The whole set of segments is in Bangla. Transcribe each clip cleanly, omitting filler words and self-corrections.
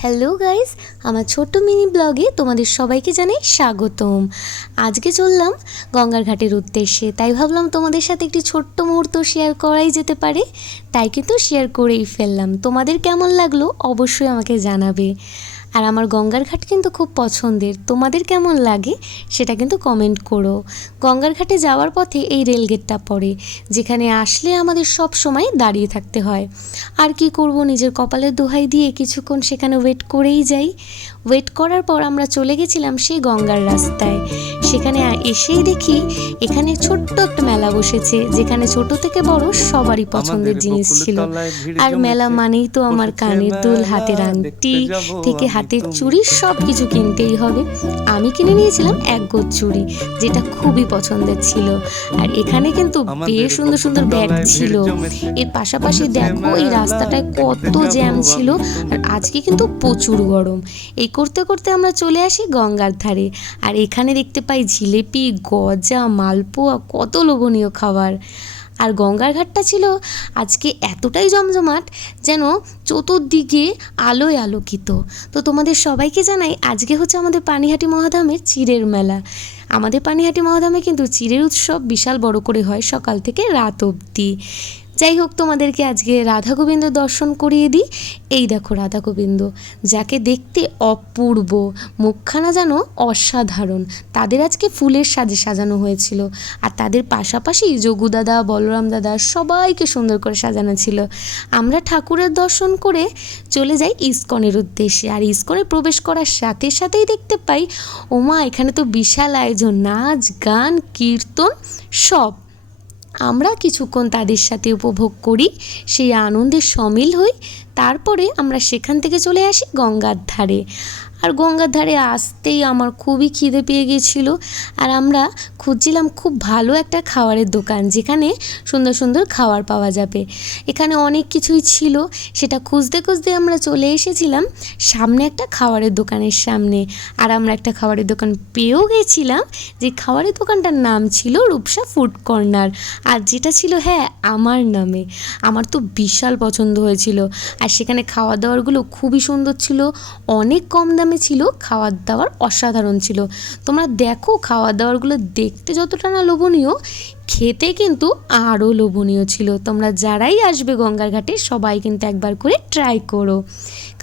হ্যালো গাইস, আমার ছোট্ট মিনি ব্লগে তোমাদের সবাইকে জানাই স্বাগতম। আজকে চললাম গঙ্গার ঘাটের উদ্দেশ্যে, তাই ভাবলাম তোমাদের সাথে একটি ছোট্ট মুহূর্ত শেয়ার করাই যেতে পারে, তাই কিন্তু শেয়ার করেই ফেললাম। তোমাদের কেমন লাগলো অবশ্যই আমাকে জানাবে। আর আমার গঙ্গার ঘাট কিন্তু খুব পছন্দের, তোমাদের কেমন লাগে সেটা কিন্তু কমেন্ট করো। গঙ্গার ঘাটে যাওয়ার পথে এই রেলগেটটা পড়ে, যেখানে আসলে আমাদের সব সময় দাঁড়িয়ে থাকতে হয়। আর কি করব, নিজের কপালের দোহাই দিয়ে কিছুক্ষণ সেখানে ওয়েট করেই যাই। ওয়েট করার পর আমরা চলে গেছিলাম সেই গঙ্গার রাস্তায়। সেখানে এসেই দেখি এখানে ছোট্ট একটা মেলা বসেছে, যেখানে ছোট থেকে বড় সবারই পছন্দের জিনিস ছিল। আর মেলা মানেই তো আমার কানের দুল, হাতের আংটি থেকে হাতের চুড়ি সব কিছু কিনতেই হবে। আমি কিনে নিয়েছিলাম এক গোছ চুড়ি, যেটা খুবই পছন্দের ছিল। আর এখানে কিন্তু বেশ সুন্দর সুন্দর ব্যাগ ছিল। এর পাশাপাশি দেখো এই রাস্তাটায় কত জ্যাম ছিল। আর আজকে কিন্তু প্রচুর গরম। এই করতে করতে আমরা চলে আসি গঙ্গার ধারে। আর এখানে দেখতে পাই জিলিপি, গজা, মালপোয়া, কত লোভনীয় খাবার। আর গঙ্গার ঘাটটা ছিল আজকে এতটাই জমজমাট, যেন চতুর্দিকে আলোয় আলোকিত। তো তোমাদের সবাইকে জানাই, আজকে হচ্ছে আমাদের পানিহাটি মহাধামের চিড়ের মেলা। আমাদের পানিহাটি মহাধামে কিন্তু চিড়ের উৎসব বিশাল বড় করে হয়, সকাল থেকে রাত অবধি। যাই হোক, তোমাদেরকে আজকে রাধা গোবিন্দ দর্শন করিয়ে দিই। এই দেখো রাধা গোবিন্দ, যাকে দেখতে অপূর্ব, মুখখানা যেন অসাধারণ। তাদের আজকে ফুলের সাজে সাজানো হয়েছিল। আর তাদের পাশাপাশি যোগু দাদা, বলরাম দাদা সবাইকে সুন্দর করে সাজানো ছিল। আমরা ঠাকুরের দর্শন করে চলে যাই ইস্কনের উদ্দেশ্যে। আর ইস্কনে প্রবেশ করার সাথে সাথেই দেখতে পাই, ওমা এখানে তো বিশাল আয়োজন, নাচ গান কীর্তন সব। আমরা কিছুক্ষণ তাদের সাথে উপভোগ করি, সেই আনন্দের সামিল হই। তারপরে আমরা সেখান থেকে চলে আসি গঙ্গার ধারে। আর গঙ্গার ধারে আসতেই আমার খুবই খিদে পেয়ে গিয়েছিলো। আর আমরা খুঁজছিলাম খুব ভালো একটা খাবারের দোকান, যেখানে সুন্দর সুন্দর খাবার পাওয়া যাবে। এখানে অনেক কিছুই ছিল, সেটা খুঁজতে খুঁজতে আমরা চলে এসেছিলাম সামনে একটা খাবারের দোকানের সামনে। আর আমরা একটা খাবারের দোকান পেয়েও গেছিলাম, যে খাবারের দোকানটার নাম ছিল রূপসা ফুড কর্নার। আর যেটা ছিল আমার নামে। আমার তো বিশাল পছন্দ হয়েছিল। আর সেখানে খাওয়া দাওয়ারগুলো খুবই সুন্দর ছিল, অনেক কম দামে ছিল, খাওয়ার দাওয়ার অসাধারণ ছিল। তোমরা দেখো খাওয়া দাওয়ারগুলো দেখতে যতটা না লোভনীয়, খেতে কিন্তু আরও লোভনীয় ছিল। তোমরা যারাই আসবে গঙ্গার ঘাটে সবাই কিন্তু একবার করে ট্রাই করো।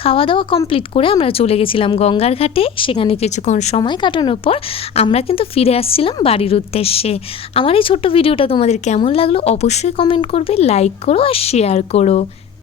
খাওয়া দাওয়া কমপ্লিট করে আমরা চলে গেছিলাম গঙ্গার ঘাটে। সেখানে কিছুক্ষণ সময় কাটানোর পর আমরা কিন্তু ফিরে আসছিলাম বাড়ির উদ্দেশ্যে। আমার এই ছোট্ট ভিডিওটা তোমাদের কেমন লাগলো অবশ্যই কমেন্ট করবে, লাইক করো আর শেয়ার করো।